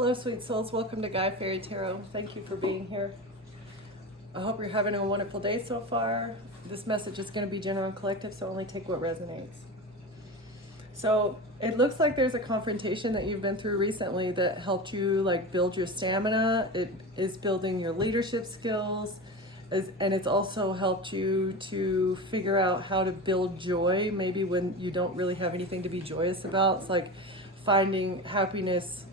Hello, sweet souls. Welcome to Guy Fairy Tarot. Thank you for being here. I hope you're having a wonderful day so far. This message is going to be general and collective, so only take what resonates. So it looks like there's a confrontation that you've been through recently that helped you build your stamina. It is building your leadership skills, and it's also helped you to figure out how to build joy. Maybe when you don't really have anything to be joyous about, it's like finding happiness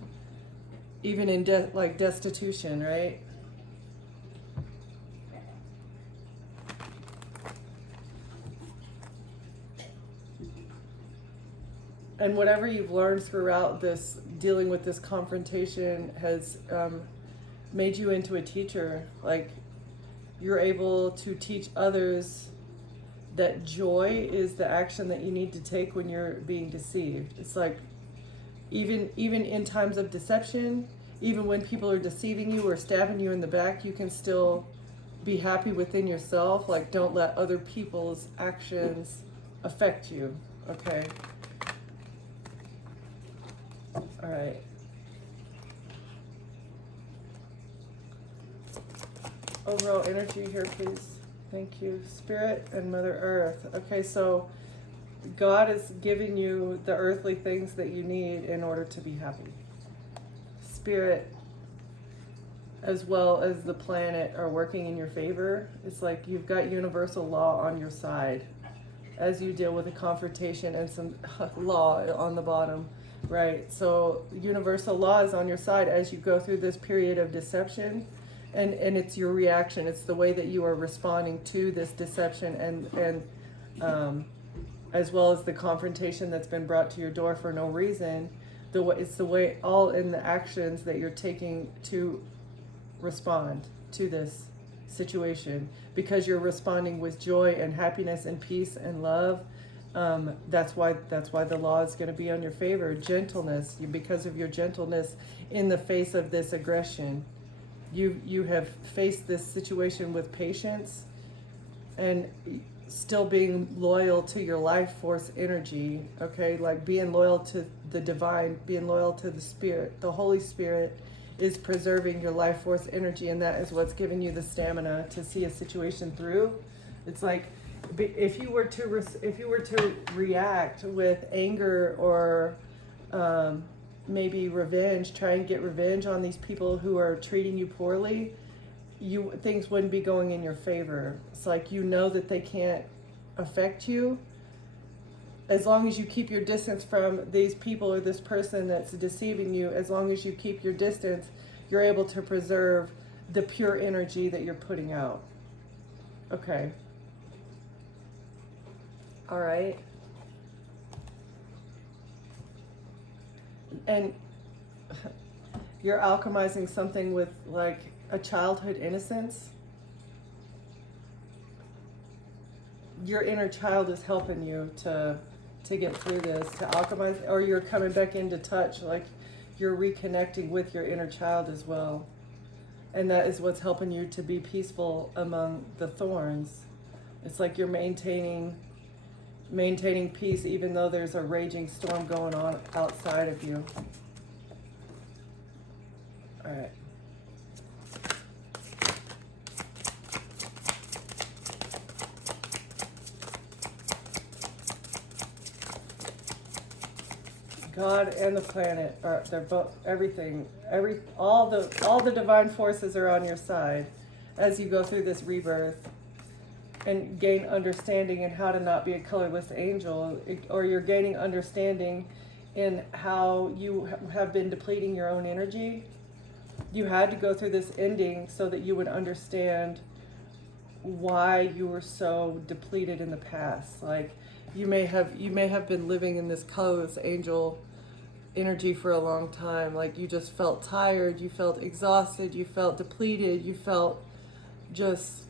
even in destitution, right? And whatever you've learned throughout this, dealing with this confrontation, has made you into a teacher. Like, you're able to teach others that joy is the action that you need to take when you're being deceived. It's like, even in times of deception, even when people are deceiving you or stabbing you in the back, you can still be happy within yourself. Like, don't let other people's actions affect you, okay? All right. Overall energy here, please. Thank you. Spirit and Mother Earth. Okay, so God is giving you the earthly things that you need in order to be happy. Spirit, as well as the planet, are working in your favor. It's like you've got universal law on your side as you deal with a confrontation and some law on the bottom, right? So universal law is on your side as you go through this period of deception, and it's your reaction. It's the way that you are responding to this deception and as well as the confrontation that's been brought to your door for no reason. It's the way, all in the actions that you're taking to respond to this situation, because you're responding with joy and happiness and peace and love. That's why the law is going to be on your favor. Gentleness, because of your gentleness in the face of this aggression. You have faced this situation with patience and still being loyal to your life force energy, okay? Like being loyal to the divine, being loyal to the Spirit. The Holy Spirit is preserving your life force energy, and that is what's giving you the stamina to see a situation through. It's like, if you were to react with anger or maybe revenge, try and get revenge on these people who are treating you poorly, things wouldn't be going in your favor. It's like, you know that they can't affect you as long as you keep your distance from these people or this person that's deceiving you. As long as you keep your distance, you're able to preserve the pure energy that you're putting out. Okay. All right. And you're alchemizing something with like a childhood innocence. Your inner child is helping you to get through this, to alchemize, or you're coming back into touch, like you're reconnecting with your inner child as well. And that is what's helping you to be peaceful among the thorns. It's like you're maintaining peace even though there's a raging storm going on outside of you. All right. God and the planet they're both everything. All the divine forces are on your side as you go through this rebirth and gain understanding in how to not be a colorless angel, or you're gaining understanding in how you have been depleting your own energy. You had to go through this ending so that you would understand why you were so depleted in the past. Like, you may have been living in this colorless angel energy for a long time. Like, you just felt tired, you felt exhausted, you felt depleted, you felt just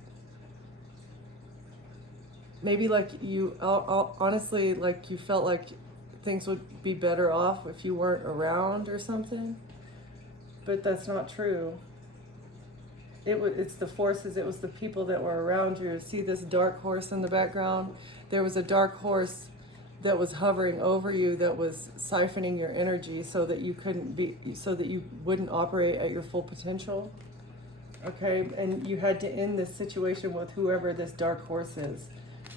maybe like you honestly, like you felt like things would be better off if you weren't around or something. But that's not true. It's the forces, it was the people that were around you. See this dark horse in the background? There was a dark horse that was hovering over you, that was siphoning your energy so that you wouldn't operate at your full potential. Okay, and you had to end this situation with whoever this dark horse is.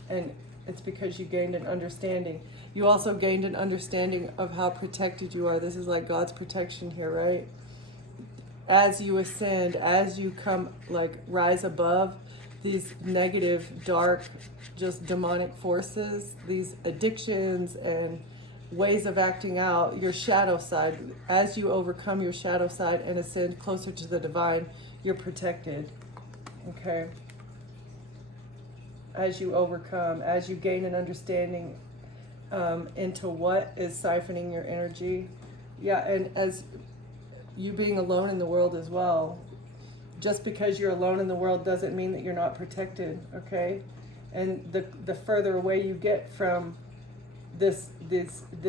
And it's because you gained an understanding. You also gained an understanding of how protected you are. This is like God's protection here, right? As you ascend, as you come, like, rise above these negative, dark, just demonic forces, these addictions and ways of acting out, your shadow side, as you overcome your shadow side and ascend closer to the divine, you're protected. Okay? As you overcome, as you gain an understanding into what is siphoning your energy. Yeah, and as you being alone in the world as well. Just because you're alone in the world doesn't mean that you're not protected, okay? And the further away you get from this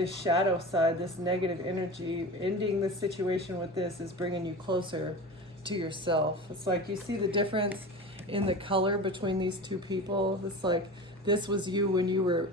shadow side, this negative energy, ending the situation with this is bringing you closer to yourself. It's like you see the difference in the color between these two people. It's like this was you when you were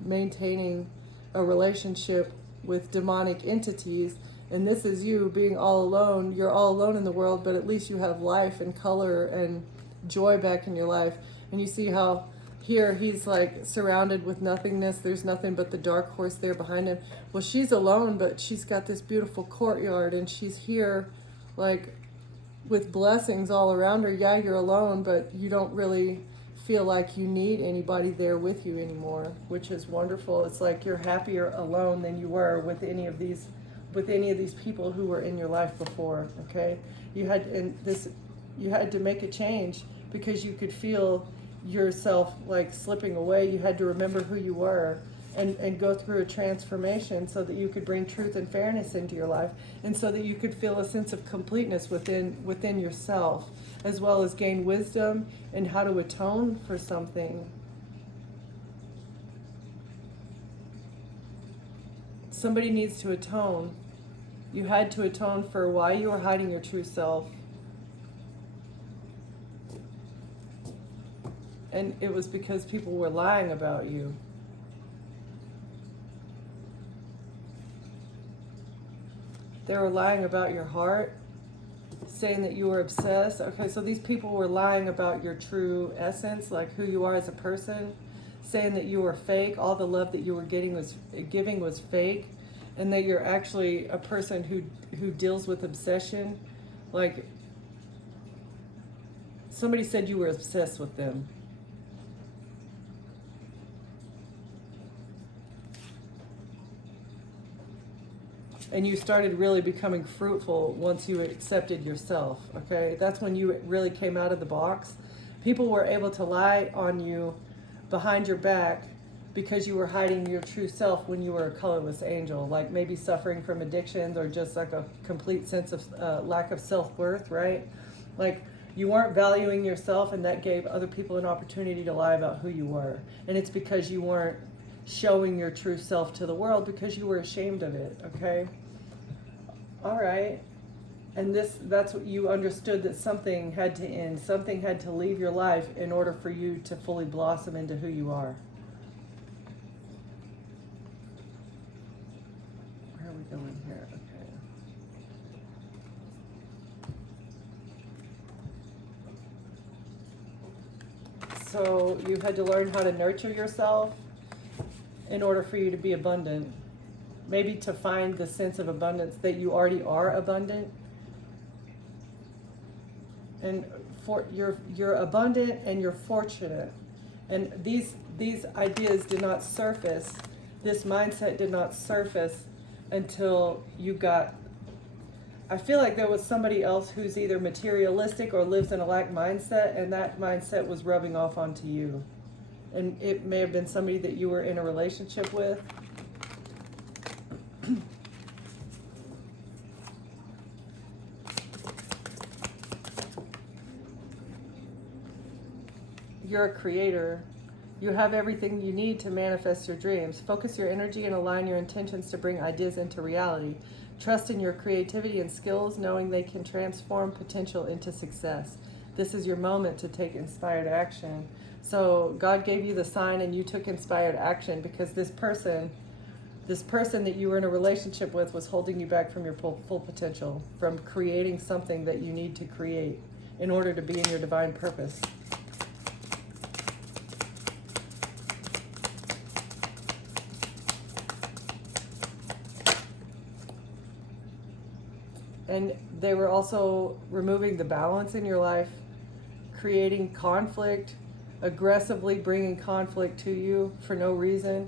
maintaining a relationship with demonic entities, and this is you being all alone. You're all alone in the world, but at least you have life and color and joy back in your life. And you see how here he's like surrounded with nothingness. There's nothing but the dark horse there behind him. Well, she's alone, but she's got this beautiful courtyard, and she's here like with blessings all around her. Yeah, you're alone, but you don't really feel like you need anybody there with you anymore, which is wonderful. It's like you're happier alone than you were with any of these people who were in your life before. Okay, you had to make a change because you could feel yourself like slipping away. You had to remember who you were and go through a transformation so that you could bring truth and fairness into your life, and so that you could feel a sense of completeness within yourself, as well as gain wisdom and how to atone for something. Somebody needs to atone. You had to atone for why you were hiding your true self. And it was because people were lying about you. They were lying about your heart, saying that you were obsessed. Okay, so these people were lying about your true essence, like who you are as a person, saying that you were fake. All the love that you were giving was fake, and that you're actually a person who deals with obsession. Like somebody said you were obsessed with them. And you started really becoming fruitful once you accepted yourself, okay? That's when you really came out of the box. People were able to lie on you behind your back because you were hiding your true self when you were a colorless angel, like maybe suffering from addictions or just like a complete sense of lack of self-worth, right? Like you weren't valuing yourself, and that gave other people an opportunity to lie about who you were. And it's because you weren't showing your true self to the world because you were ashamed of it, okay? All right. And that's what you understood, that something had to end. Something had to leave your life in order for you to fully blossom into who you are. Where are we going here? Okay. So you had to learn how to nurture yourself in order for you to be abundant. Maybe to find the sense of abundance that you already are abundant. And you're abundant and you're fortunate. And these ideas did not surface, this mindset did not surface until you got, I feel like there was somebody else who's either materialistic or lives in a lack mindset, and that mindset was rubbing off onto you. And it may have been somebody that you were in a relationship with. You're a creator. You have everything you need to manifest your dreams. Focus your energy and align your intentions to bring ideas into reality. Trust in your creativity and skills, knowing they can transform potential into success. This is your moment to take inspired action. So God gave you the sign and you took inspired action because this person that you were in a relationship with was holding you back from your full potential, from creating something that you need to create in order to be in your divine purpose. And they were also removing the balance in your life, creating conflict, aggressively bringing conflict to you for no reason.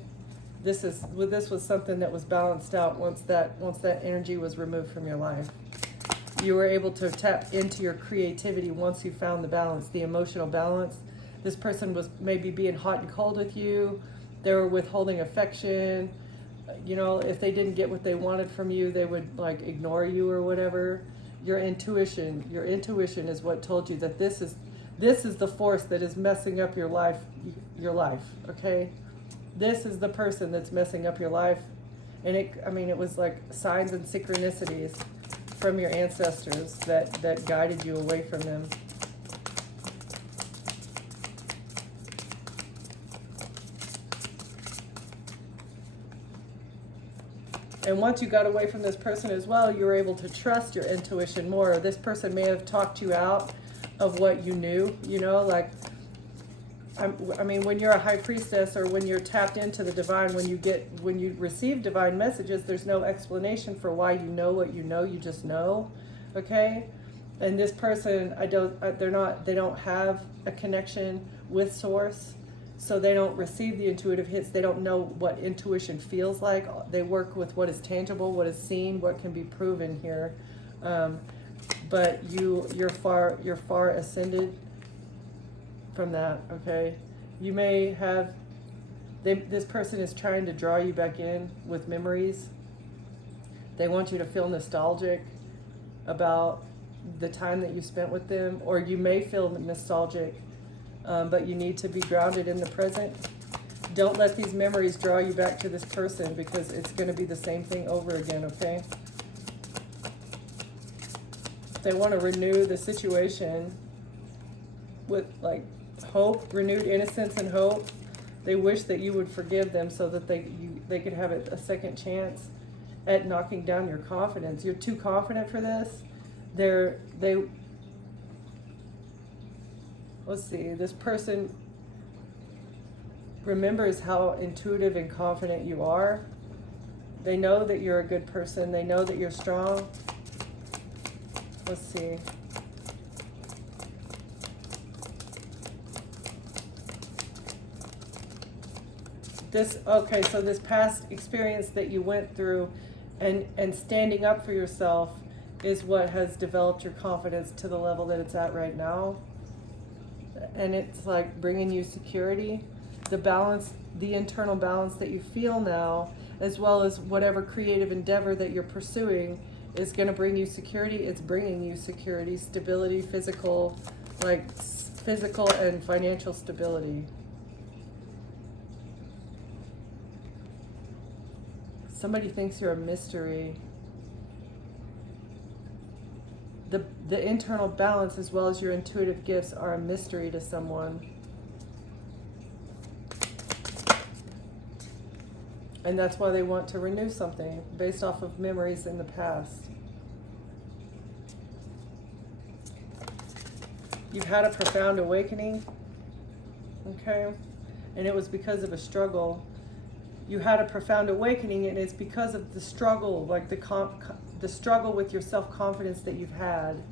This was something that was balanced out once that energy was removed from your life. You were able to tap into your creativity once you found the balance, the emotional balance. This person was maybe being hot and cold with you. They were withholding affection. You know, if they didn't get what they wanted from you, they would like ignore you or whatever. Your intuition is what told you that this is the force that is messing up your life, okay? This is the person that's messing up your life. And it was like signs and synchronicities from your ancestors that guided you away from them. And once you got away from this person as well, you were able to trust your intuition more. This person may have talked you out of what you knew, you know, like, when you're a high priestess or when you're tapped into the divine, when you receive divine messages, there's no explanation for why you know what you know, you just know, okay? And this person, they don't have a connection with source. So they don't receive the intuitive hits. They don't know what intuition feels like. They work with what is tangible, what is seen, what can be proven here. But you're far ascended from that. Okay, you may have. This person is trying to draw you back in with memories. They want you to feel nostalgic about the time that you spent with them, or you may feel nostalgic. But you need to be grounded in the present. Don't let these memories draw you back to this person because it's going to be the same thing over again, okay? They want to renew the situation with like hope, renewed innocence and hope. They wish that you would forgive them so that they could have a second chance at knocking down your confidence. You're too confident for this. Let's see, this person remembers how intuitive and confident you are. They know that you're a good person. They know that you're strong. Let's see. So this past experience that you went through and standing up for yourself is what has developed your confidence to the level that it's at right now. And it's like bringing you security, the balance, the internal balance that you feel now, as well as whatever creative endeavor that you're pursuing is going to bring you security. It's bringing you security, stability, physical and financial stability. Somebody thinks you're a mystery. The internal balance as well as your intuitive gifts are a mystery to someone. And that's why they want to renew something based off of memories in the past. You've had a profound awakening, okay? And it was because of a struggle. You had a profound awakening, and it's because of the struggle, like the struggle with your self-confidence that you've had.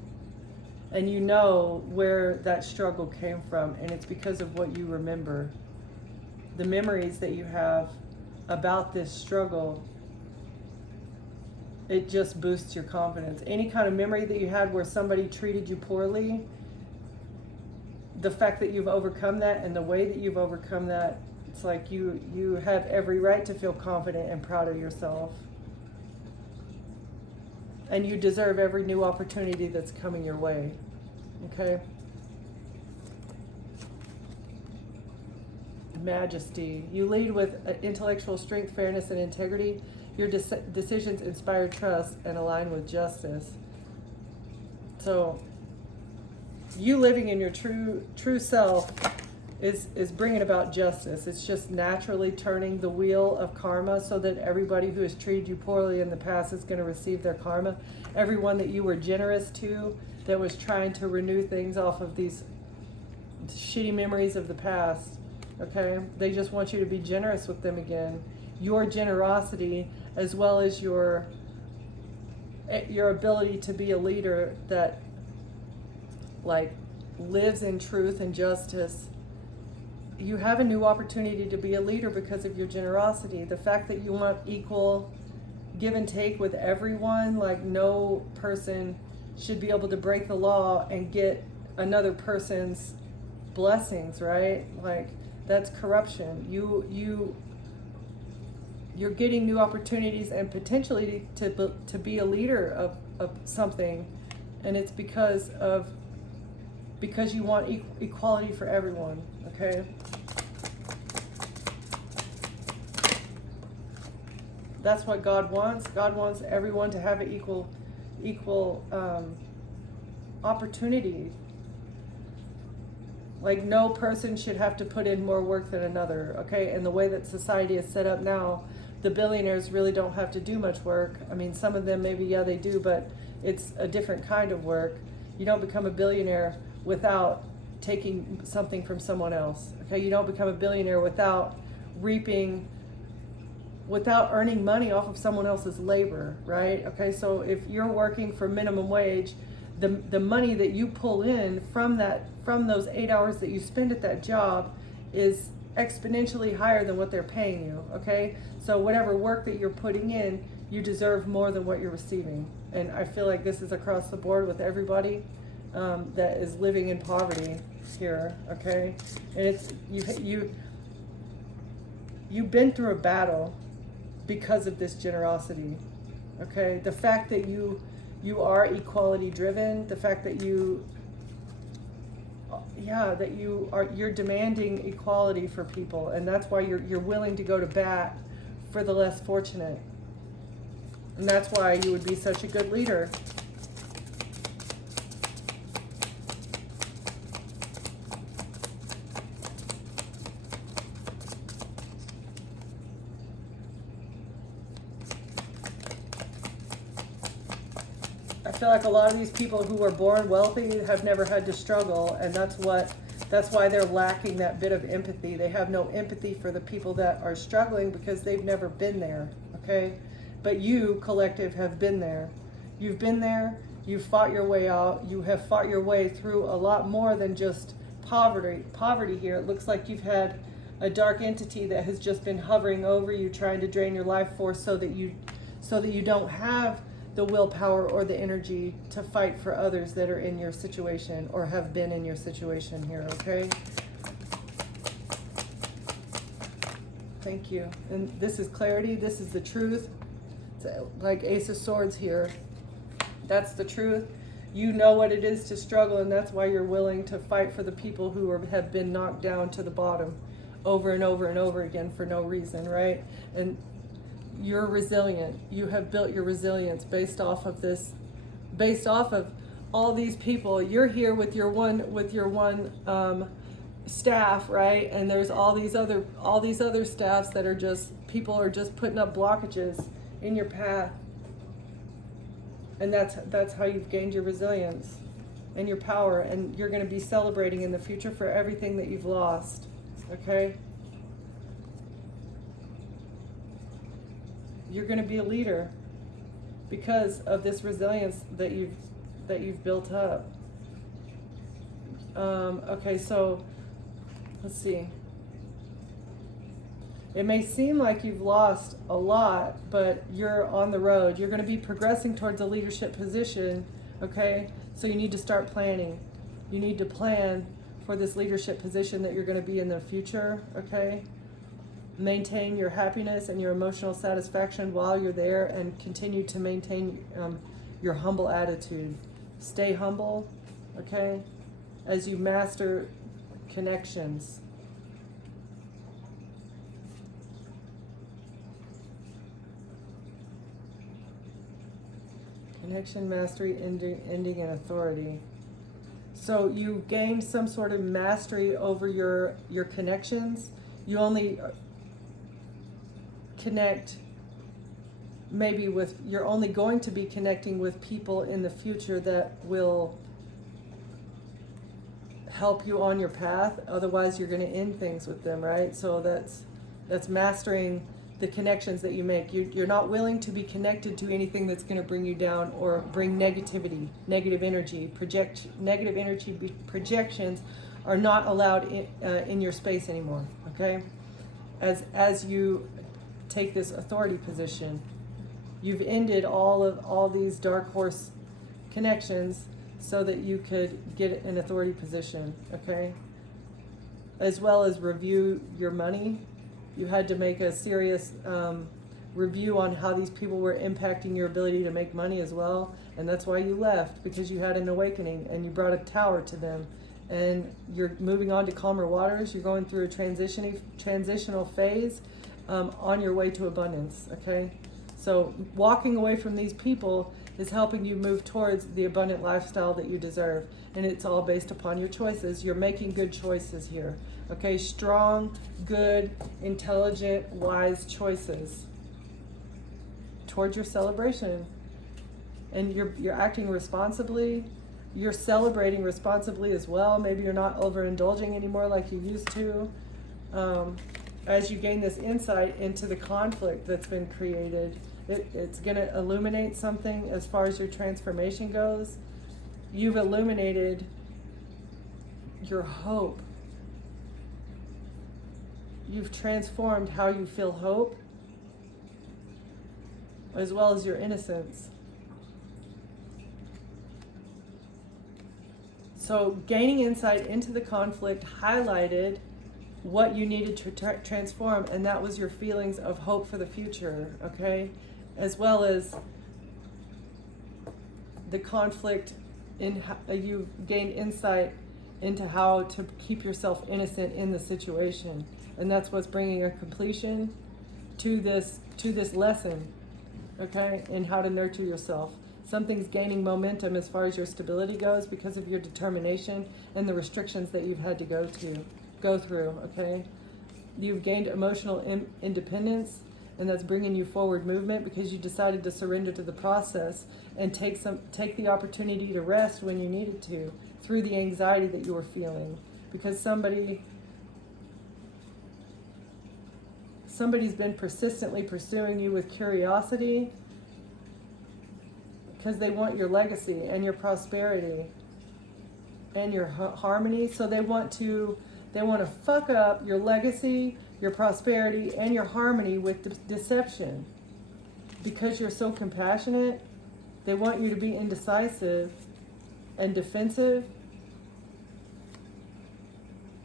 And you know where that struggle came from, and it's because of what you remember. The memories that you have about this struggle, it just boosts your confidence. Any kind of memory that you had where somebody treated you poorly, the fact that you've overcome that and the way that you've overcome that, it's like you have every right to feel confident and proud of yourself. And you deserve every new opportunity that's coming your way. Okay? Majesty. You lead with intellectual strength, fairness, and integrity. Your decisions inspire trust and align with justice. So, you living in your true self is bringing about justice. It's just naturally turning the wheel of karma so that everybody who has treated you poorly in the past is going to receive their karma. Everyone that you were generous to, that was trying to renew things off of these shitty memories of the past, okay? They just want you to be generous with them again. Your generosity, as well as your ability to be a leader that like lives in truth and justice. You have a new opportunity to be a leader because of your generosity. The fact that you want equal give and take with everyone, like no person should be able to break the law and get another person's blessings, right? Like that's corruption. You're getting new opportunities and potentially to be a leader of something, and it's because you want equality for everyone, okay? That's what God wants. God wants everyone to have an equal opportunity. Like no person should have to put in more work than another, okay? And the way that society is set up now, the billionaires really don't have to do much work. I mean, some of them maybe, yeah, they do, but it's a different kind of work. You don't become a billionaire without taking something from someone else, okay? You don't become a billionaire without earning money off of someone else's labor, right? Okay, so if you're working for minimum wage, the money that you pull in from those 8 hours that you spend at that job is exponentially higher than what they're paying you, okay? So whatever work that you're putting in, you deserve more than what you're receiving. And I feel like this is across the board with everybody that is living in poverty here, okay? And it's you've been through a battle because of this generosity, okay? The fact that you are equality driven, the fact that you're demanding equality for people, and that's why you're willing to go to bat for the less fortunate. And that's why you would be such a good leader. I feel like a lot of these people who were born wealthy have never had to struggle, and that's why they're lacking that bit of empathy. They have no empathy for the people that are struggling because they've never been there, okay? But you, collective, have been there. You've been there, you've fought your way out, you have fought your way through a lot more than just poverty here. It looks like you've had a dark entity that has just been hovering over you, trying to drain your life force so that you don't have the willpower or the energy to fight for others that are in your situation or have been in your situation here, okay? Thank you. And this is clarity, this is the truth. It's like Ace of Swords here. That's the truth. You know what it is to struggle, and that's why you're willing to fight for the people who have been knocked down to the bottom over and over and over again for no reason, right? And you're resilient. You have built your resilience based off of all these people. You're here with your one staff, right? And there's all these other staffs that are people are just putting up blockages in your path. And that's how you've gained your resilience and your power, and you're going to be celebrating in the future for everything that you've lost, okay? You're going to be a leader because of this resilience that you've built up. Okay, so let's see. It may seem like you've lost a lot, but you're on the road. You're going to be progressing towards a leadership position, okay? So you need to start planning. You need to plan for this leadership position that you're going to be in the future, okay? Maintain your happiness and your emotional satisfaction while you're there, and continue to maintain your humble attitude. Stay humble, okay, as you master connections. Connection, mastery, ending, and authority. So you gained some sort of mastery over your connections. You only connect maybe with, you're only going to be connecting with people in the future that will help you on your path. Otherwise you're going to end things with them, right? So that's mastering the connections that you make. You're not willing to be connected to anything that's going to bring you down or bring negativity, negative energy. Negative energy projections are not allowed in your space anymore, okay? As you take this authority position, you've ended all these dark horse connections so that you could get an authority position, okay? As well as review your money. You had to make a serious review on how these people were impacting your ability to make money as well. And that's why you left, because you had an awakening and you brought a tower to them. And you're moving on to calmer waters. You're going through a transitional phase on your way to abundance, okay? So walking away from these people is helping you move towards the abundant lifestyle that you deserve. And it's all based upon your choices. You're making good choices here. Okay, strong, good, intelligent, wise choices towards your celebration. And you're acting responsibly. You're celebrating responsibly as well. Maybe you're not overindulging anymore like you used to. As you gain this insight into the conflict that's been created, it's going to illuminate something as far as your transformation goes. You've illuminated your hope. You've transformed how you feel hope, as well as your innocence. So gaining insight into the conflict highlighted what you needed to transform, and that was your feelings of hope for the future, okay? As well as the conflict in how you gained insight into how to keep yourself innocent in the situation. And that's what's bringing a completion to this lesson, okay, in how to nurture yourself. Something's gaining momentum as far as your stability goes because of your determination and the restrictions that you've had to go through, okay? You've gained emotional independence, and that's bringing you forward movement because you decided to surrender to the process and take the opportunity to rest when you needed to through the anxiety that you were feeling. Because somebody's been persistently pursuing you with curiosity because they want your legacy and your prosperity and your harmony. So they want to fuck up your legacy, your prosperity, and your harmony with deception. Because you're so compassionate, they want you to be indecisive and defensive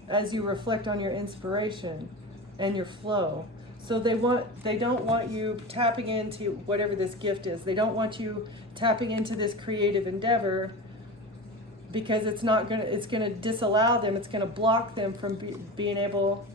as you reflect on your inspiration and your flow. So they don't want you tapping into whatever this gift is. They don't want you tapping into this creative endeavor because it's gonna disallow them. It's gonna block them from being able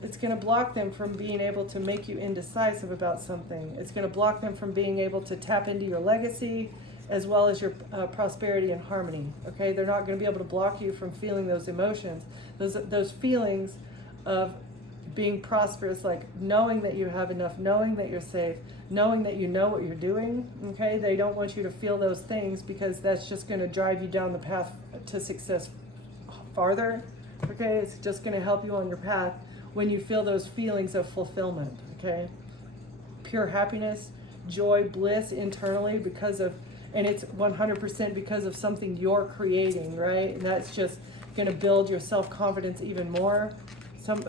to make you indecisive about something. It's gonna block them from being able to tap into your legacy as well as your prosperity and harmony. Okay, they're not gonna be able to block you from feeling those emotions, those feelings of being prosperous, like knowing that you have enough, knowing that you're safe, knowing that you know what you're doing, okay? They don't want you to feel those things because that's just going to drive you down the path to success farther, okay? It's just going to help you on your path when you feel those feelings of fulfillment, okay? Pure happiness, joy, bliss internally and it's 100% because of something you're creating, right? And that's just going to build your self-confidence even more.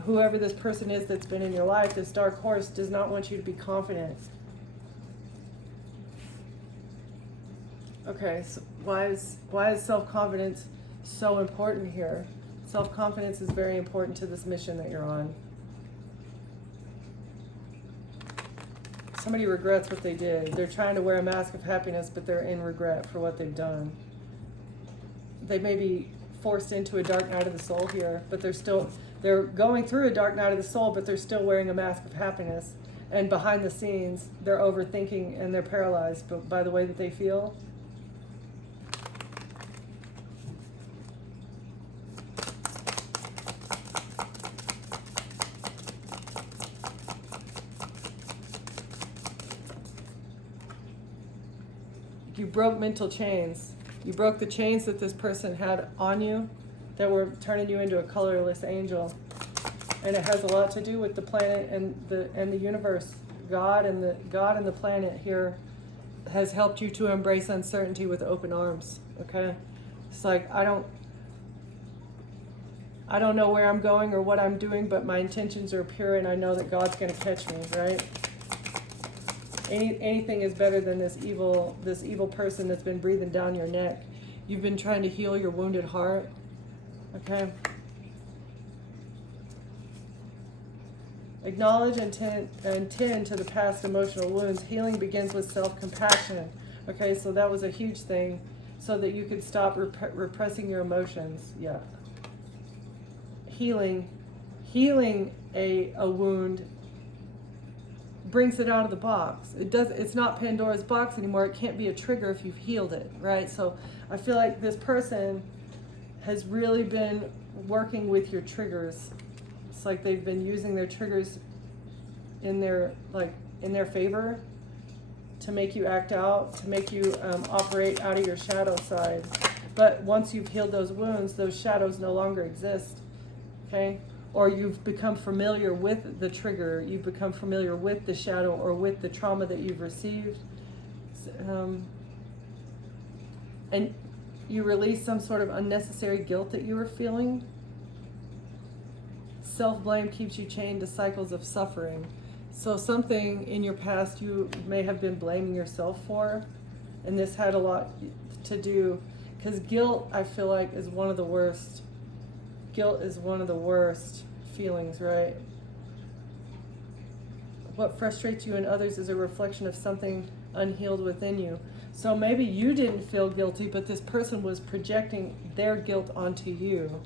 Whoever this person is that's been in your life, this dark horse, does not want you to be confident. Okay, so why is self-confidence so important here? Self-confidence is very important to this mission that you're on. Somebody regrets what they did. They're trying to wear a mask of happiness, but they're in regret for what they've done. They may be forced into a dark night of the soul here, but they're going through a dark night of the soul, but they're still wearing a mask of happiness. And behind the scenes, they're overthinking and they're paralyzed by the way that they feel. You broke mental chains. You broke the chains that this person had on you that were turning you into a colorless angel. And it has a lot to do with the planet and the universe. God and the planet here has helped you to embrace uncertainty with open arms. Okay? It's like I don't know where I'm going or what I'm doing, but my intentions are pure and I know that God's gonna catch me, right? Anything is better than this evil person that's been breathing down your neck. You've been trying to heal your wounded heart. Okay? Acknowledge and tend to the past emotional wounds. Healing begins with self-compassion. Okay, so that was a huge thing, so that you could stop repressing your emotions. Yeah. Healing a wound brings it out of the box. It's not Pandora's box anymore. It can't be a trigger if you've healed it, right? So I feel like this person has really been working with your triggers. It's like they've been using their triggers in their favor to make you act out, to make you operate out of your shadow side. But once you've healed those wounds, those shadows no longer exist. Okay? Or you've become familiar with the trigger, you've become familiar with the shadow or with the trauma that you've received. And you release some sort of unnecessary guilt that you were feeling. Self-blame keeps you chained to cycles of suffering. So something in your past you may have been blaming yourself for, and this had a lot to do, because guilt, I feel like, is one of the worst. Guilt is one of the worst feelings, right? What frustrates you and others is a reflection of something unhealed within you. So maybe you didn't feel guilty, but this person was projecting their guilt onto you.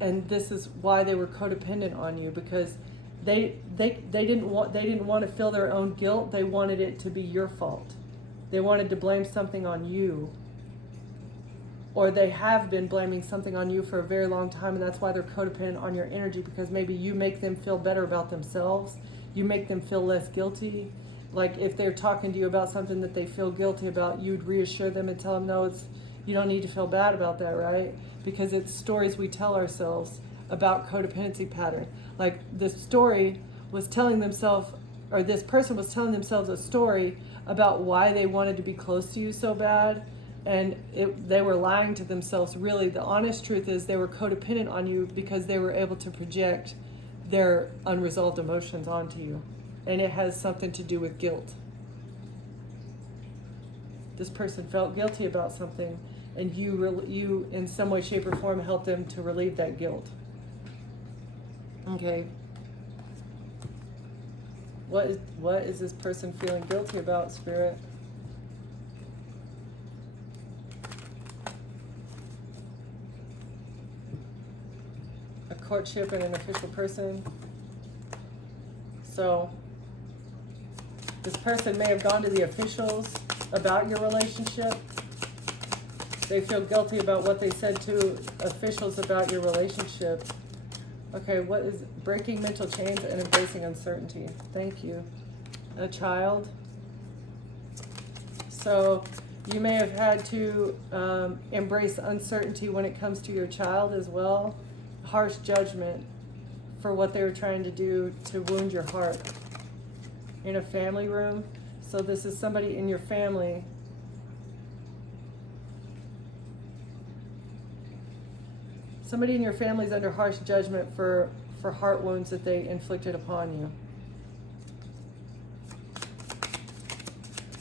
And this is why they were codependent on you, because they didn't want to feel their own guilt. They wanted it to be your fault. They wanted to blame something on you. Or they have been blaming something on you for a very long time, and that's why they're codependent on your energy, because maybe you make them feel better about themselves. You make them feel less guilty. Like if they're talking to you about something that they feel guilty about, you'd reassure them and tell them, no, you don't need to feel bad about that, right? Because it's stories we tell ourselves about codependency pattern. Like this story was telling themselves, or this person was telling themselves a story about why they wanted to be close to you so bad. And they were lying to themselves. Really, the honest truth is they were codependent on you because they were able to project their unresolved emotions onto you. And it has something to do with guilt. This person felt guilty about something, and you in some way, shape, or form helped them to relieve that guilt. Okay. What is this person feeling guilty about, Spirit? A courtship and an official person. So this person may have gone to the officials about your relationship. They feel guilty about what they said to officials about your relationship. Okay, what is breaking mental chains and embracing uncertainty? Thank you. A child. So you may have had to embrace uncertainty when it comes to your child as well. Harsh judgment for what they were trying to do to wound your heart. In a family room. So this is somebody in your family. Somebody in your family is under harsh judgment for heart wounds that they inflicted upon you.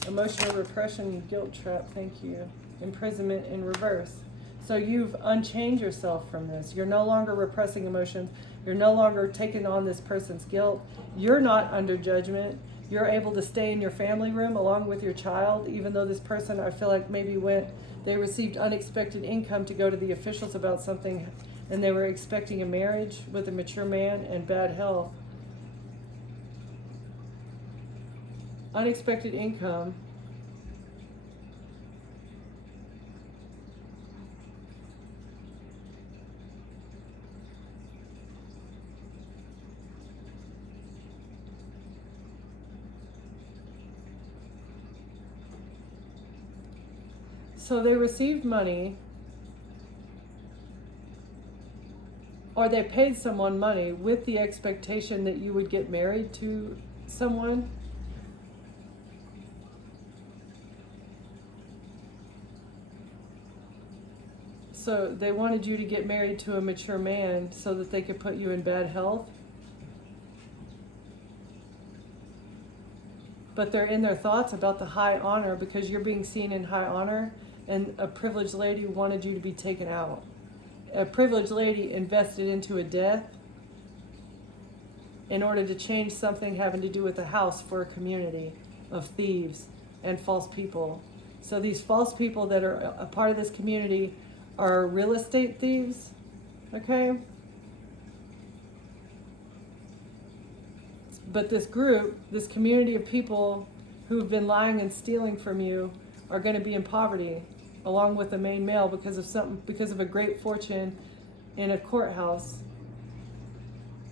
Emotional repression, guilt trap, thank you. Imprisonment in reverse. So you've unchained yourself from this. You're no longer repressing emotions. You're no longer taking on this person's guilt. You're not under judgment. You're able to stay in your family room along with your child, even though this person, I feel like maybe they received unexpected income to go to the officials about something, and they were expecting a marriage with a mature man and bad health. Unexpected income. So they received money, or they paid someone money with the expectation that you would get married to someone. So they wanted you to get married to a mature man so that they could put you in bad health. But they're in their thoughts about the high honor because you're being seen in high honor, and a privileged lady wanted you to be taken out. A privileged lady invested into a death in order to change something having to do with a house for a community of thieves and false people. So these false people that are a part of this community are real estate thieves, okay? But this group, this community of people who've been lying and stealing from you are going to be in poverty, along with the main male because of a great fortune in a courthouse.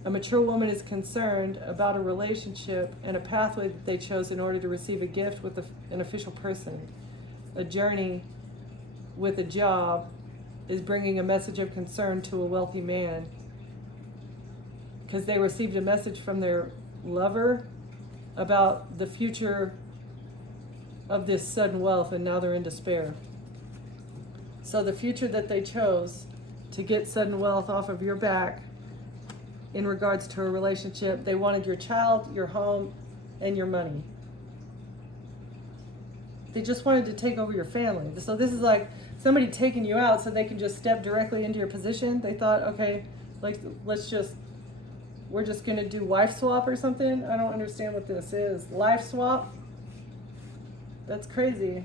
A mature woman is concerned about a relationship and a pathway that they chose in order to receive a gift with an official person. A journey with a job is bringing a message of concern to a wealthy man because they received a message from their lover about the future of this sudden wealth, and now they're in despair. So the future that they chose to get sudden wealth off of your back in regards to a relationship, they wanted your child, your home, and your money. They just wanted to take over your family. So this is like somebody taking you out so they can just step directly into your position. They thought, okay, like we're just gonna do wife swap or something. I don't understand what this is. Life swap? That's crazy.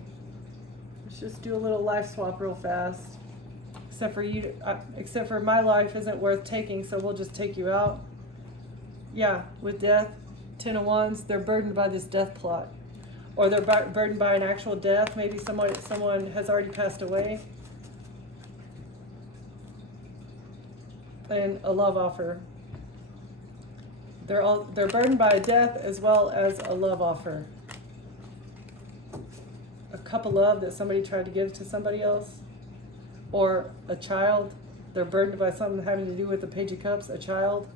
Let's just do a little life swap real fast. Except for my life isn't worth taking, so we'll just take you out. Yeah, with death, 10 of Wands, they're burdened by this death plot. Or they're burdened by an actual death. Maybe someone has already passed away. And a love offer. They're burdened by a death as well as a love offer. A cup of love that somebody tried to give to somebody else. Or a child. They're burdened by something having to do with the Page of Cups, a child.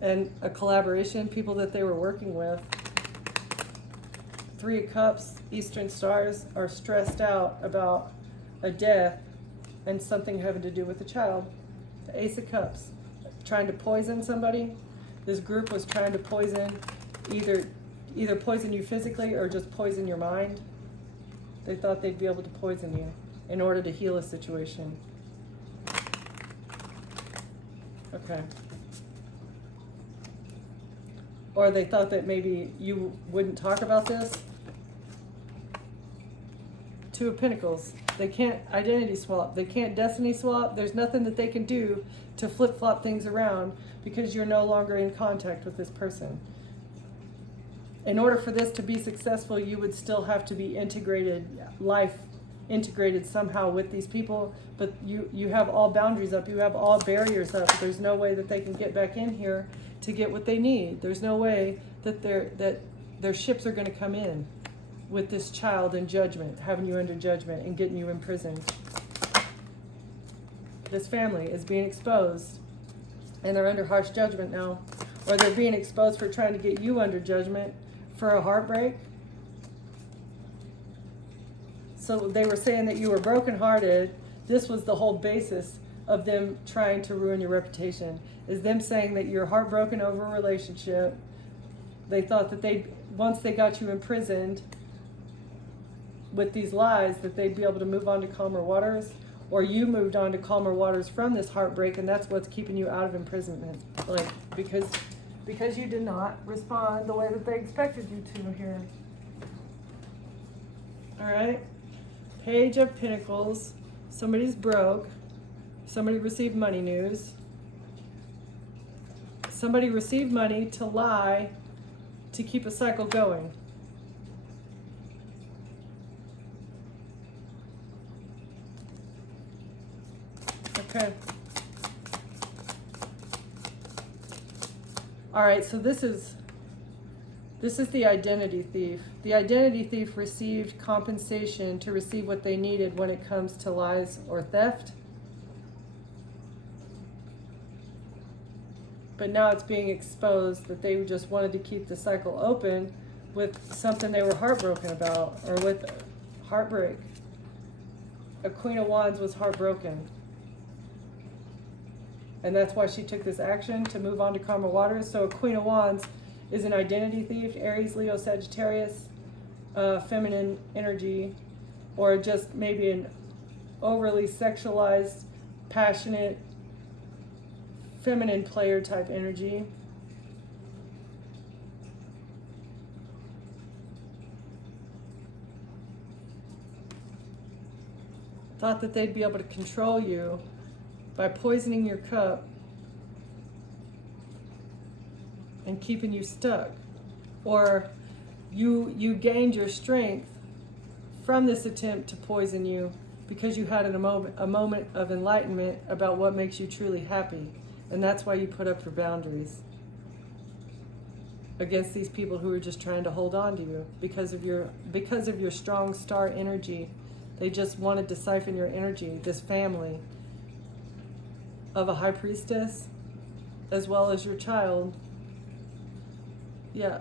And a collaboration, people that they were working with. 3 of Cups, Eastern Stars are stressed out about a death and something having to do with a child. The Ace of Cups, trying to poison somebody. This group was trying to poison, either poison you physically or just poison your mind. They thought they'd be able to poison you in order to heal a situation. Okay. Or they thought that maybe you wouldn't talk about this. 2 of Pentacles. They can't identity swap. They can't destiny swap. There's nothing that they can do to flip-flop things around because you're no longer in contact with this person. In order for this to be successful, you would still have to be integrated somehow with these people, but you have all boundaries up. You have all barriers up. There's no way that they can get back in here to get what they need. There's no way that their ships are going to come in with this child in judgment, having you under judgment and getting you imprisoned. This family is being exposed and they're under harsh judgment now, or they're being exposed for trying to get you under judgment for a heartbreak. So they were saying that you were brokenhearted. This was the whole basis of them trying to ruin your reputation, is them saying that you're heartbroken over a relationship. They thought that once they got you imprisoned with these lies, that they'd be able to move on to calmer waters, or you moved on to calmer waters from this heartbreak, and that's what's keeping you out of imprisonment. Like, because you did not respond the way that they expected you to here. All right? Page of Pentacles. Somebody's broke. Somebody received money news. Somebody received money to lie to keep a cycle going. Okay. All right, so this is This is the identity thief. The identity thief received compensation to receive what they needed when it comes to lies or theft. But now it's being exposed that they just wanted to keep the cycle open with something they were heartbroken about, or with heartbreak. A Queen of Wands was heartbroken. And that's why she took this action to move on to calmer waters. So a Queen of Wands is an identity thief, Aries, Leo, Sagittarius, feminine energy, or just maybe an overly sexualized, passionate, feminine player type energy. Thought that they'd be able to control you by poisoning your cup and keeping you stuck. Or you gained your strength from this attempt to poison you because you had a moment of enlightenment about what makes you truly happy. And that's why you put up your boundaries against these people who are just trying to hold on to you because of your strong star energy. They just wanted to siphon your energy. This family of a high priestess, as well as your child. Yeah.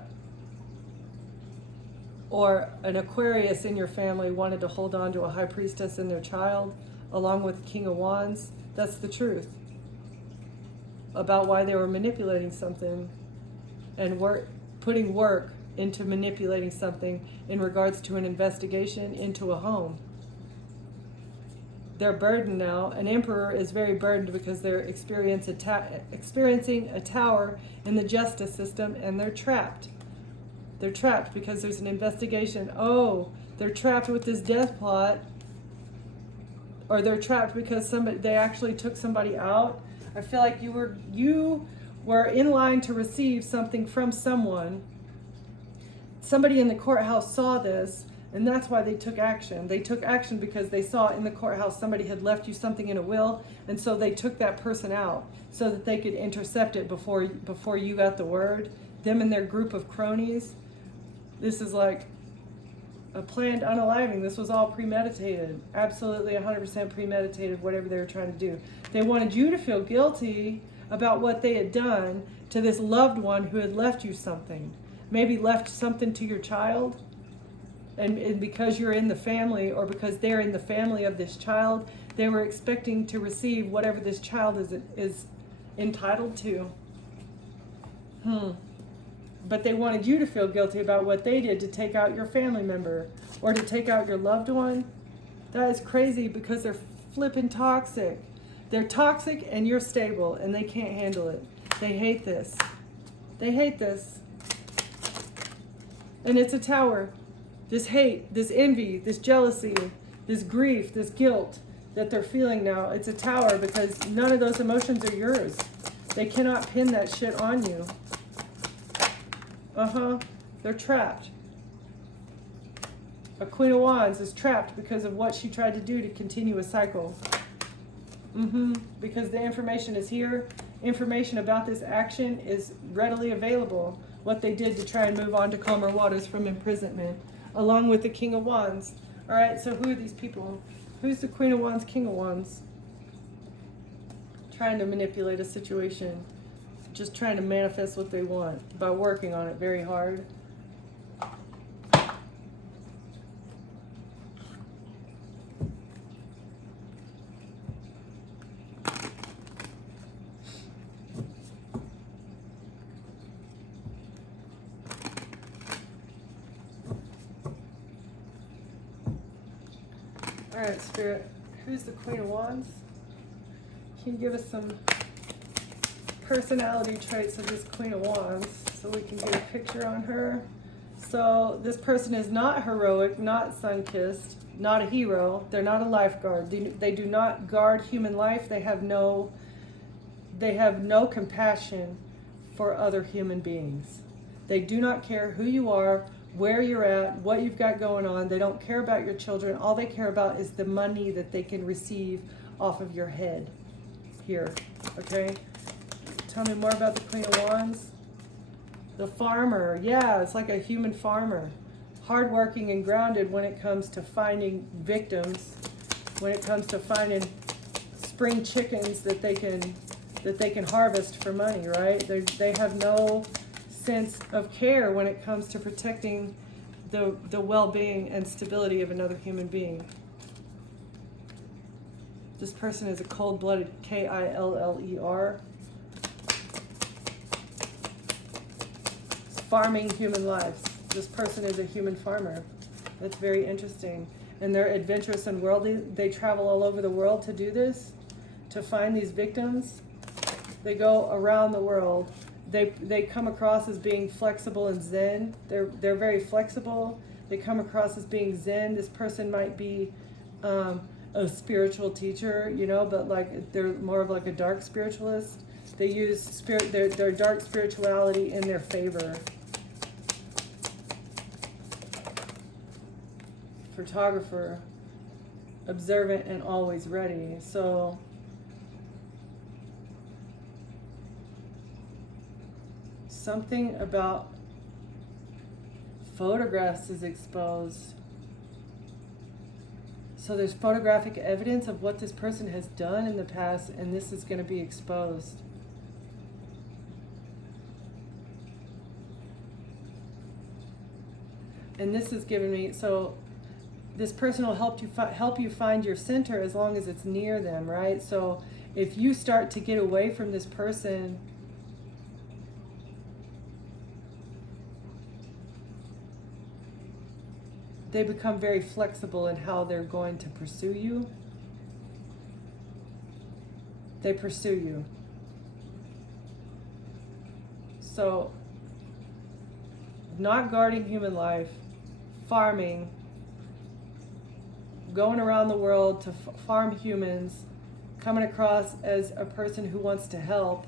Or an Aquarius in your family wanted to hold on to a high priestess and their child, along with King of Wands. That's the truth about why they were manipulating something and putting work into manipulating something in regards to an investigation into a home. They're burdened now. An emperor is very burdened because they're experiencing a tower in the justice system, and they're trapped. They're trapped because there's an investigation. Oh, they're trapped with this death plot, or they're trapped because they actually took somebody out. I feel like you were in line to receive something from someone. Somebody in the courthouse saw this. And that's why they took action. They took action because they saw in the courthouse somebody had left you something in a will, and so they took that person out so that they could intercept it before you got the word. Them and their group of cronies. This is like a planned unaliving. This was all premeditated. Absolutely 100% premeditated, whatever they were trying to do. They wanted you to feel guilty about what they had done to this loved one who had left you something. Maybe left something to your child. And because you're in the family, or because they're in the family of this child, they were expecting to receive whatever this child is entitled to. But they wanted you to feel guilty about what they did to take out your family member or to take out your loved one. That is crazy because they're flipping toxic. They're toxic and you're stable and they can't handle it. They hate this. They hate this. And it's a tower. This hate, this envy, this jealousy, this grief, this guilt that they're feeling now, it's a tower because none of those emotions are yours. They cannot pin that shit on you. They're trapped. A Queen of Wands is trapped because of what she tried to do to continue a cycle. Because the information is here. Information about this action is readily available. What they did to try and move on to calmer waters from imprisonment. Along with the King of Wands. All right, so who are these people? Who's the Queen of Wands, King of Wands? Trying to manipulate a situation. Just trying to manifest what they want by working on it very hard. All right, Spirit, who's the Queen of Wands? Can you give us some personality traits of this Queen of Wands so we can get a picture on her? So this person is not heroic, not sun-kissed, not a hero. They're not a lifeguard. They do not guard human life. They have no compassion for other human beings. They do not care who you are, where you're at, what you've got going on. They don't care about your children. All they care about is the money that they can receive off of your head here, okay? Tell me more about the Queen of Wands. The farmer, yeah, it's like a human farmer. Hardworking and grounded when it comes to finding victims, when it comes to finding spring chickens that they can harvest for money, right? They have no sense of care when it comes to protecting the well-being and stability of another human being. This person is a cold-blooded, Killer. Farming human lives. This person is a human farmer. That's very interesting. And they're adventurous and worldly. They travel all over the world to do this, to find these victims. They go around the world. They come across as being flexible and zen. They're very flexible. They come across as being zen. This person might be a spiritual teacher, you know, but like they're more of like a dark spiritualist. They use their dark spirituality in their favor. Photographer, observant and always ready. So something about photographs is exposed. So there's photographic evidence of what this person has done in the past, and this is going to be exposed. And this is giving me, so this person will help you find your center as long as it's near them, right? So if you start to get away from this person, they become very flexible in how they're going to pursue you. They pursue you. So, not guarding human life, farming, going around the world to farm humans, coming across as a person who wants to help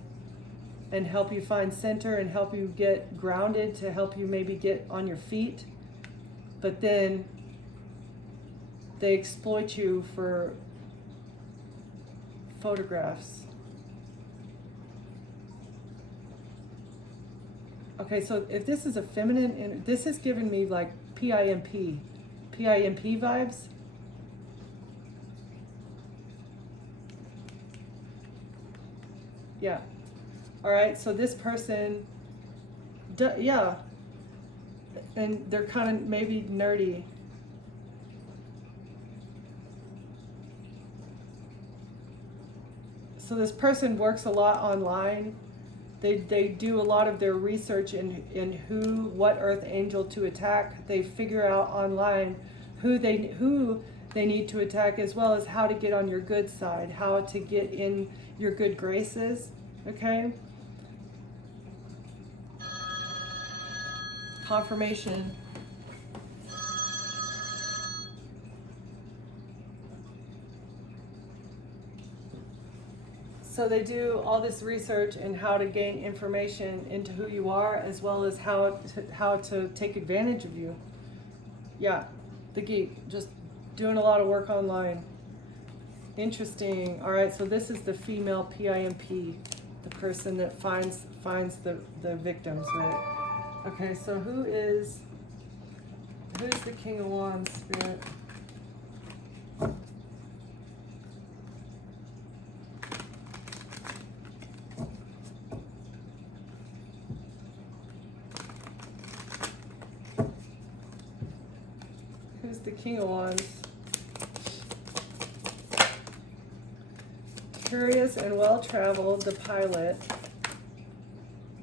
and help you find center and help you get grounded, to help you maybe get on your feet. But then they exploit you for photographs. Okay, so if this is a feminine, and this is giving me like PIMP vibes. Yeah. All right, so this person, yeah. And they're kind of maybe nerdy. So this person works a lot online. They do a lot of their research in what earth angel to attack. They figure out online who they need to attack, as well as how to get on your good side, how to get in your good graces. Okay? Confirmation. So they do all this research in how to gain information into who you are, as well as how to take advantage of you. Yeah, the geek, just doing a lot of work online. Interesting. All right, so this is the female PIMP, the person that finds the victims, right? Okay, so who's the King of Wands, Spirit? Who's the King of Wands? Curious and well-traveled, the pilot,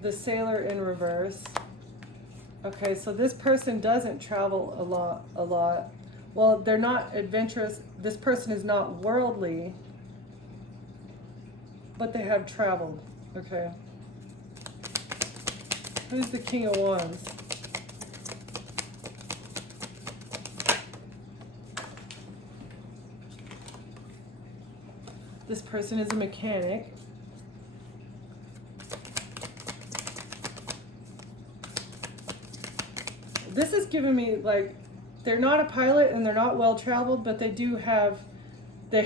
the sailor in reverse. Okay, so this person doesn't travel a lot. Well, they're not adventurous. This person is not worldly, but they have traveled. Okay. Who's the King of Wands? This person is a mechanic. This is giving me like, they're not a pilot and they're not well traveled, but they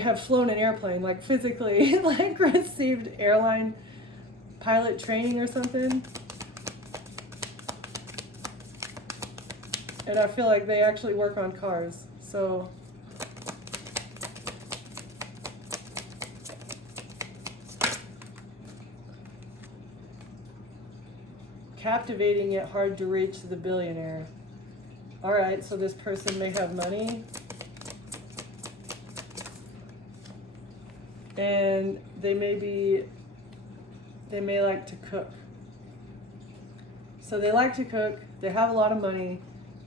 have flown an airplane, like physically, like received airline pilot training or something. And I feel like they actually work on cars. So captivating yet hard to reach the billionaire. All right, so this person may have money. And they may like to cook. So they like to cook, they have a lot of money,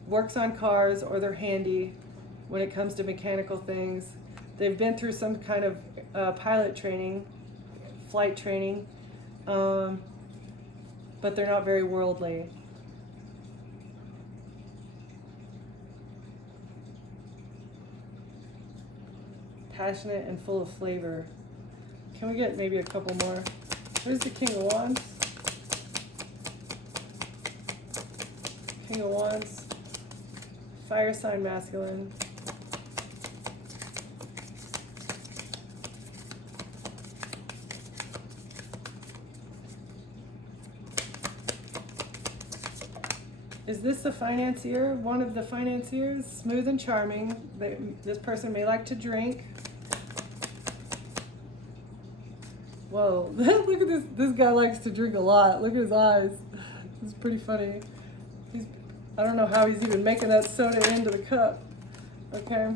works on cars, or they're handy when it comes to mechanical things. They've been through some kind of pilot training, flight training, but they're not very worldly. Passionate and full of flavor. Can we get maybe a couple more? Who's the King of Wands? King of Wands. Fire sign masculine. Is this the financier? One of the financiers? Smooth and charming. This person may like to drink. Whoa, look at this. This guy likes to drink a lot. Look at his eyes. It's pretty funny. I don't know how he's even making that soda into the cup. Okay.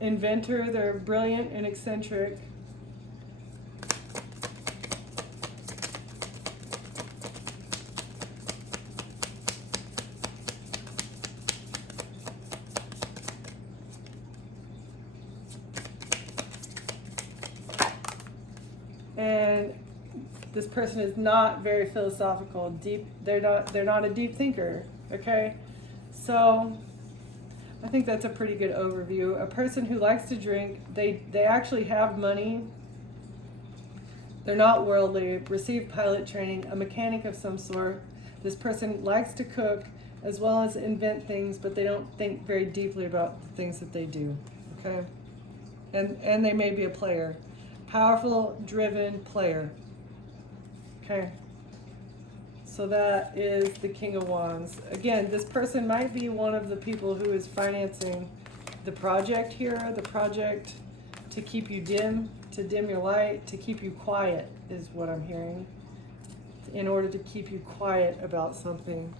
Inventor, they're brilliant and eccentric. And this person is not very philosophical, deep. They're not a deep thinker. Okay, so I think that's a pretty good overview. A person who likes to drink, they actually have money. They're not worldly. Received pilot training, a mechanic of some sort. This person likes to cook as well as invent things, but they don't think very deeply about the things that they do. Okay, and they may be a player. Powerful, driven player. Okay. So that is the King of Wands. Again, this person might be one of the people who is financing the project here, the project to keep you dim, to dim your light, to keep you quiet is what I'm hearing. In order to keep you quiet about something,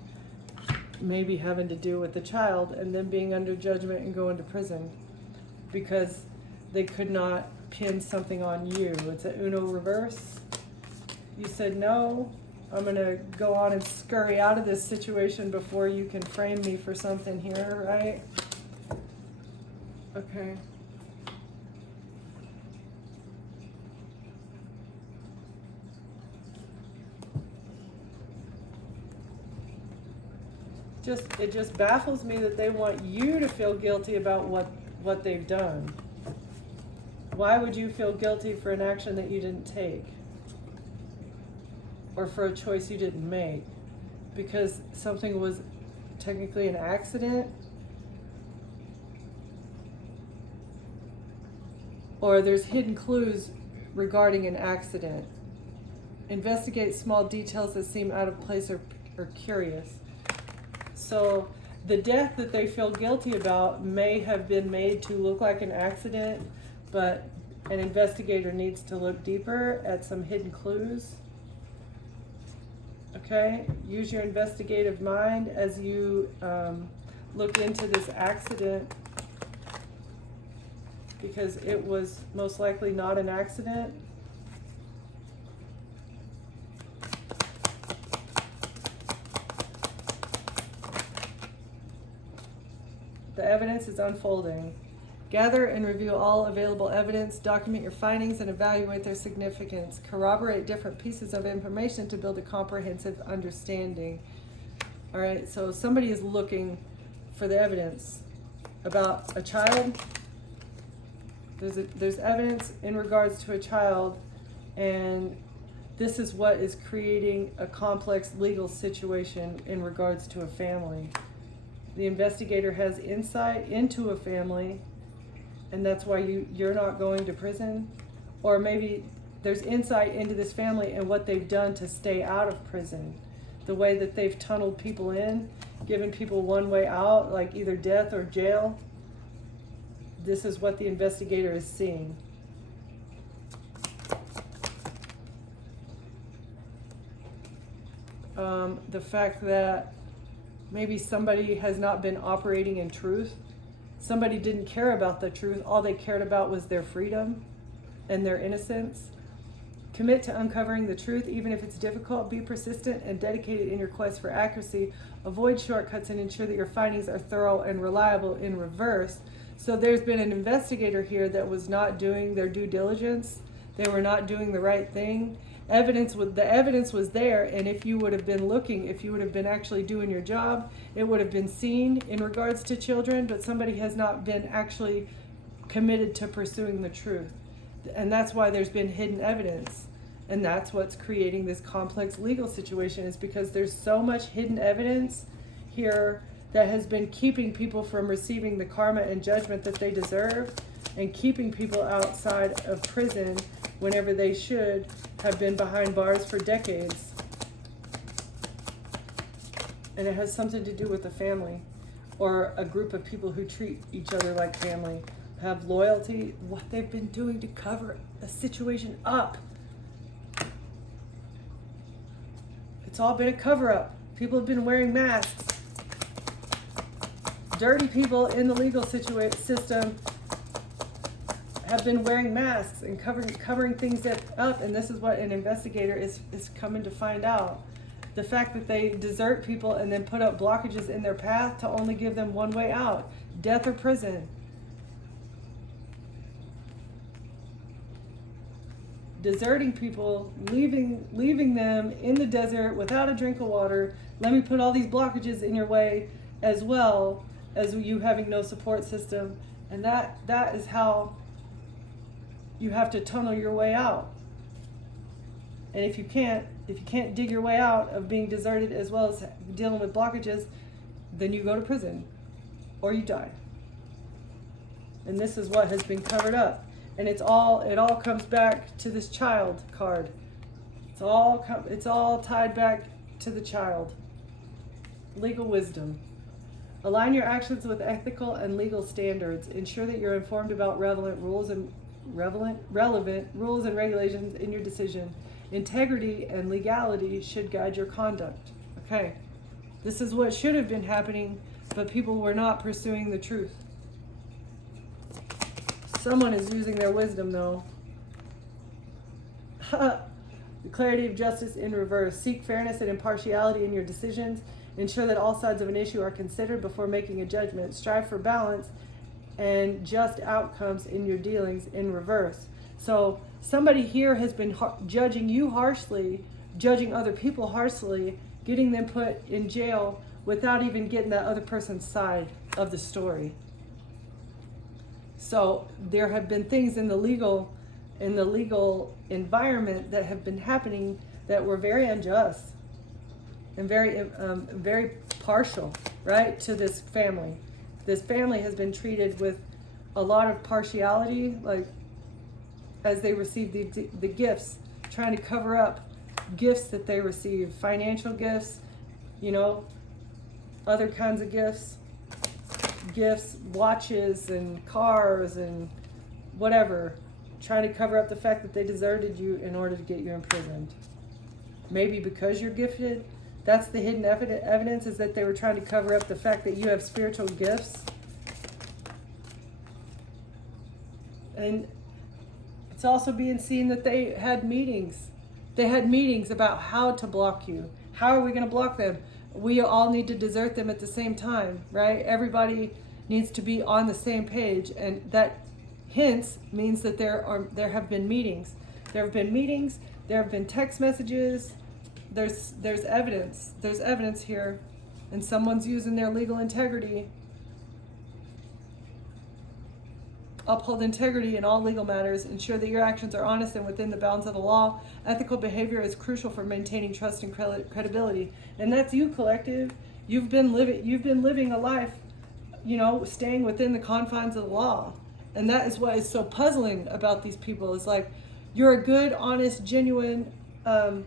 maybe having to do with the child and then being under judgment and going to prison because they could not pin something on you. It's a Uno reverse. You said, no, I'm going to go on and scurry out of this situation before you can frame me for something here, right? Okay. It just baffles me that they want you to feel guilty about what they've done. Why would you feel guilty for an action that you didn't take? Or for a choice you didn't make? Because something was technically an accident? Or there's hidden clues regarding an accident. Investigate small details that seem out of place or curious. So the death that they feel guilty about may have been made to look like an accident, but an investigator needs to look deeper at some hidden clues. Okay, use your investigative mind as you look into this accident, because it was most likely not an accident. The evidence is unfolding. Gather and review all available evidence, document your findings, and evaluate their significance. Corroborate different pieces of information to build a comprehensive understanding. All right, so somebody is looking for the evidence about a child. There's evidence in regards to a child, and this is what is creating a complex legal situation in regards to a family. The investigator has insight into a family, and that's why you're not going to prison. Or maybe there's insight into this family and what they've done to stay out of prison, the way that they've tunneled people in giving people one way out, like either death or jail. This is what the investigator is seeing. The fact that maybe somebody has not been operating in truth. Somebody didn't care about the truth. All they cared about was their freedom and their innocence. Commit to uncovering the truth, even if it's difficult. Be persistent and dedicated in your quest for accuracy. Avoid shortcuts and ensure that your findings are thorough and reliable in reverse. So there's been an investigator here that was not doing their due diligence. They were not doing the right thing. The evidence was there, and if you would have been looking, if you would have been actually doing your job, it would have been seen in regards to children, but somebody has not been actually committed to pursuing the truth. And that's why there's been hidden evidence. And that's what's creating this complex legal situation, is because there's so much hidden evidence here that has been keeping people from receiving the karma and judgment that they deserve, and keeping people outside of prison whenever they should have been behind bars for decades. And it has something to do with the family, or a group of people who treat each other like family, have loyalty, what they've been doing to cover a situation up. It's all been a cover-up. People have been wearing masks. Dirty people in the legal system have been wearing masks and covering things up, and this is what an investigator is coming to find out. The fact that they desert people and then put up blockages in their path to only give them one way out, death or prison. Deserting people, leaving them in the desert without a drink of water. Let me put all these blockages in your way, as well as you having no support system. And that is how you have to tunnel your way out. And if you can't dig your way out of being deserted as well as dealing with blockages, then you go to prison or you die. And this is what has been covered up. And it all comes back to this child card. It's all tied back to the child. Legal wisdom. Align your actions with ethical and legal standards. Ensure that you're informed about relevant rules and regulations in your decision. Integrity and legality should guide your conduct. Okay, this is what should have been happening, but people were not pursuing the truth. Someone is using their wisdom, though. The clarity of justice in reverse. Seek fairness and impartiality in your decisions. Ensure that all sides of an issue are considered before making a judgment. Strive for balance and just outcomes in your dealings in reverse. So somebody here has been judging you harshly, judging other people harshly, getting them put in jail without even getting that other person's side of the story. So there have been things in the legal environment that have been happening that were very unjust and very partial, right, to this family. This family has been treated with a lot of partiality, like as they receive the gifts, trying to cover up gifts that they receive, financial gifts, other kinds of gifts, watches and cars and whatever, trying to cover up the fact that they deserted you in order to get you imprisoned. Maybe because you're gifted. That's the hidden evidence, is that they were trying to cover up the fact that you have spiritual gifts. And it's also being seen that they had meetings. They had meetings about how to block you. How are we going to block them? We all need to desert them at the same time, right? Everybody needs to be on the same page, and that hence means that there have been meetings. There have been meetings. There have been text messages. There's evidence. There's evidence here, and someone's using their legal integrity. Uphold integrity in all legal matters. Ensure that your actions are honest and within the bounds of the law. Ethical behavior is crucial for maintaining trust and credibility. And that's you, collective. You've been living a life, staying within the confines of the law. And that is what is so puzzling about these people. Is like, you're a good, honest, genuine, and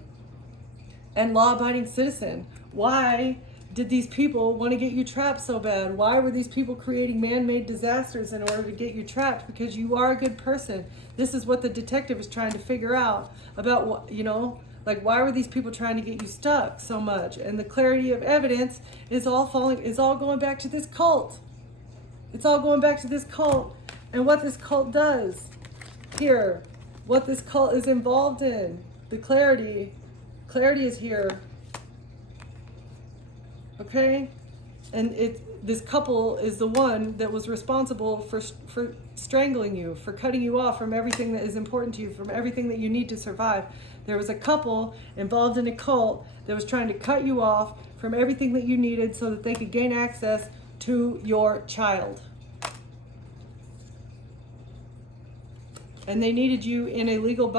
law-abiding citizen. Why did these people want to get you trapped so bad? Why were these people creating man-made disasters in order to get you trapped? Because you are a good person. This is what the detective is trying to figure out about what, you know, like, why were these people trying to get you stuck so much? And the clarity of evidence is all going back to this cult. It's all going back to this cult and what this cult does here, what this cult is involved in. The clarity is here. Okay? And this couple is the one that was responsible for strangling you, for cutting you off from everything that is important to you, from everything that you need to survive. There was a couple involved in a cult that was trying to cut you off from everything that you needed so that they could gain access to your child. And they needed you in a legal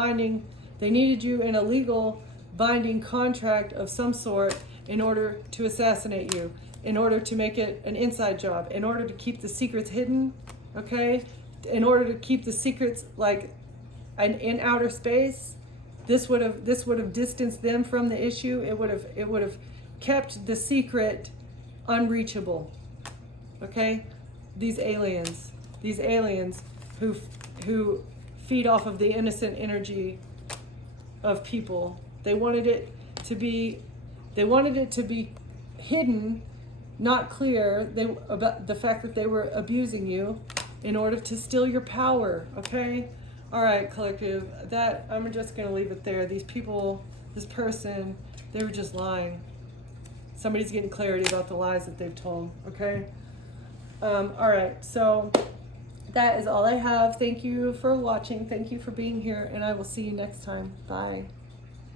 binding contract of some sort in order to assassinate you, in order to make it an inside job, in order to keep the secrets hidden, okay? In order to keep the secrets like in outer space. This would have distanced them from the issue. It would have kept the secret unreachable. Okay? These aliens who feed off of the innocent energy of people. They wanted it to be hidden, not clear, about the fact that they were abusing you in order to steal your power. Okay? All right, collective, I'm just going to leave it there. These people, this person, they were just lying. Somebody's getting clarity about the lies that they've told, okay? All right, so that is all I have. Thank you for watching. Thank you for being here, and I will see you next time. Bye.